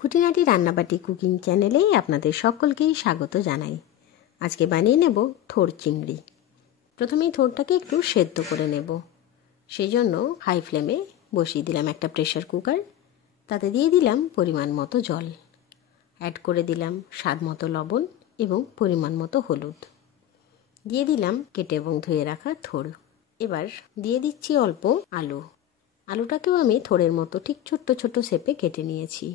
খুঁটিনাটি রান্নাবাটি কুকিং চ্যানেলে আপনাদের সকলকেই স্বাগত জানাই। আজকে বানিয়ে নেব থোর চিংড়ি। প্রথমেই থোরটাকে একটু সেদ্ধ করে নেব। সেই জন্য হাই ফ্লেমে বসিয়ে দিলাম একটা প্রেসার কুকার। তাতে দিয়ে দিলাম পরিমাণ মতো জল, অ্যাড করে দিলাম স্বাদ মতো লবণ এবং পরিমাণ মতো হলুদ, দিয়ে দিলাম কেটে এবং ধুয়ে রাখা থোর। এবার দিয়ে দিচ্ছি অল্প আলুটাকেও আমি থোরের মতো ঠিক ছোট্ট ছোট্ট শেপে কেটে নিয়েছি।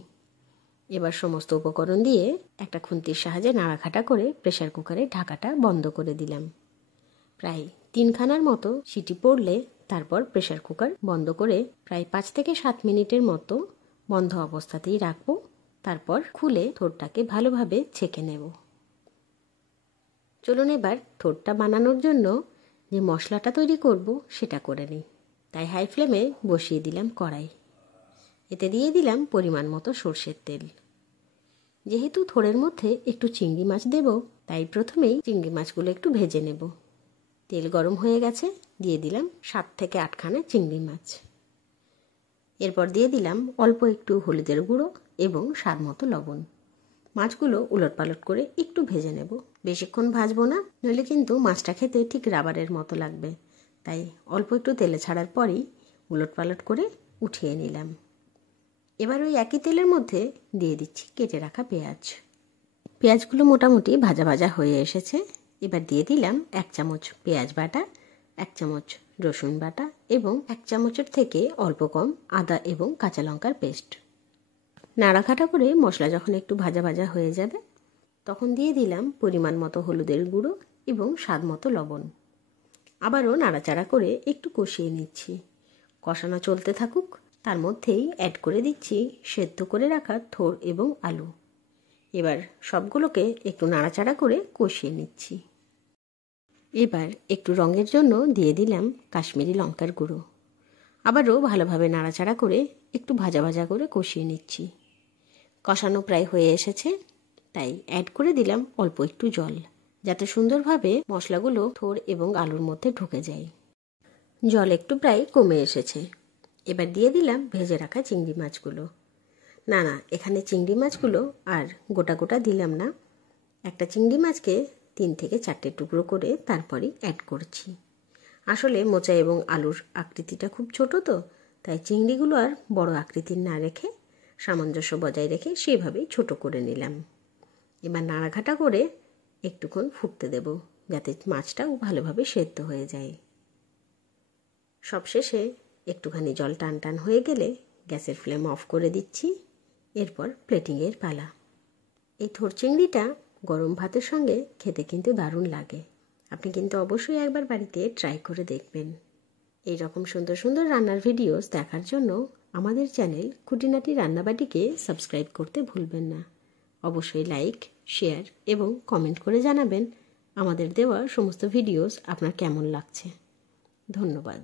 এবার সমস্ত উপকরণ দিয়ে একটা খুন্তির সাহায্যে নাড়াঘাটা করে প্রেসার কুকারের ঢাকাটা বন্ধ করে দিলাম। প্রায় 3খানার মতো সিটি পড়লে তারপর প্রেসার কুকার বন্ধ করে প্রায় 5 থেকে 7 মিনিটের মতো বন্ধ অবস্থাতেই রাখবো। তারপর খুলে থোরটাকে ভালোভাবে ছেঁকে নেব। চলুন এবার থোরটা বানানোর জন্য যে মশলাটা তৈরি করব সেটা করে নিই। তাই হাই ফ্লেমে বসিয়ে দিলাম কড়াই। এতে দিয়ে দিলাম পরিমাণ মতো সরষের তেল। যেহেতু থোরের মধ্যে একটু চিংড়ি মাছ দেব, তাই প্রথমেই চিংড়ি মাছগুলো একটু ভেজে নেব। তেল গরম হয়ে গেছে, দিয়ে দিলাম 7 থেকে 8খানা চিংড়ি মাছ। এরপর দিয়ে দিলাম অল্প একটু হলুদের গুঁড়ো এবং স্বাদ মতো লবণ। মাছগুলো উলটপালট করে একটু ভেজে নেব। বেশিক্ষণ ভাজবো না, নইলে কিন্তু মাছটা খেতে ঠিক রাবারের মতো লাগবে। তাই অল্প একটু তেলে ছাড়ার পরই উলটপালট করে উঠিয়ে নিলাম। এবার ওই একই তেলের মধ্যে দিয়ে দিচ্ছি কেটে রাখা পেঁয়াজগুলো মোটামুটি ভাজা ভাজা হয়ে এসেছে। এবার দিয়ে দিলাম 1 চামচ পেঁয়াজ বাটা, 1 চামচ রসুন বাটা এবং 1 চামচের থেকে অল্প কম আদা এবং কাঁচা লঙ্কার পেস্ট। নাড়াঘাটা করে মশলা যখন একটু ভাজা ভাজা হয়ে যাবে, তখন দিয়ে দিলাম পরিমাণ মতো হলুদের গুঁড়ো এবং স্বাদ মতো লবণ। আবারও নাড়াচাড়া করে একটু কষিয়ে নিচ্ছি। কষানো চলতে থাকুক, তার মধ্যেই অ্যাড করে দিচ্ছি সেদ্ধ করে রাখা থোর এবং আলু। এবার সবগুলোকে একটু নাড়াচাড়া করে কষিয়ে নিচ্ছি। এবার একটু রঙের জন্য দিয়ে দিলাম কাশ্মীরি লঙ্কার গুঁড়ো। আবারও ভালোভাবে নাড়াচাড়া করে একটু ভাজা ভাজা করে কষিয়ে নিচ্ছি। কষানো প্রায় হয়ে এসেছে, তাই অ্যাড করে দিলাম অল্প একটু জল, যাতে সুন্দরভাবে মশলাগুলো থোর এবং আলুর মধ্যে ঢুকে যায়। জল একটু প্রায় কমে এসেছে। এবার দিয়ে দিলাম ভেজে রাখা চিংড়ি মাছগুলো। না, এখানে চিংড়ি মাছগুলো আর গোটা গোটা দিলাম না। একটা চিংড়ি মাছকে 3 থেকে 4টে টুকরো করে তারপরই অ্যাড করছি। আসলে মোচা এবং আলুর আকৃতিটা খুব ছোট, তো তাই চিংড়িগুলো আর বড় আকৃতির না রেখে সামঞ্জস্য বজায় রেখে সেভাবেই ছোট করে নিলাম। এবার নাড়াঘাটা করে একটুক্ষণ ফুটতে দেব, যাতে মাছটাও ভালোভাবে সেদ্ধ হয়ে যায়। সবশেষে একটুখানি জল টান টান হয়ে গেলে গ্যাসের ফ্লেম অফ করে দিচ্ছি। এরপর প্লেটিংয়ের পালা। এই থোর চিংড়িটা গরম ভাতের সঙ্গে খেতে কিন্তু দারুণ লাগে। আপনি কিন্তু অবশ্যই একবার বাড়িতে ট্রাই করে দেখবেন। এই রকম সুন্দর সুন্দর রান্নার ভিডিওস দেখার জন্য আমাদের চ্যানেল খুঁটিনাটি রান্নাবাটিকে সাবস্ক্রাইব করতে ভুলবেন না। অবশ্যই লাইক, শেয়ার এবং কমেন্ট করে জানাবেন আমাদের দেওয়া সমস্ত ভিডিওস আপনার কেমন লাগছে। ধন্যবাদ।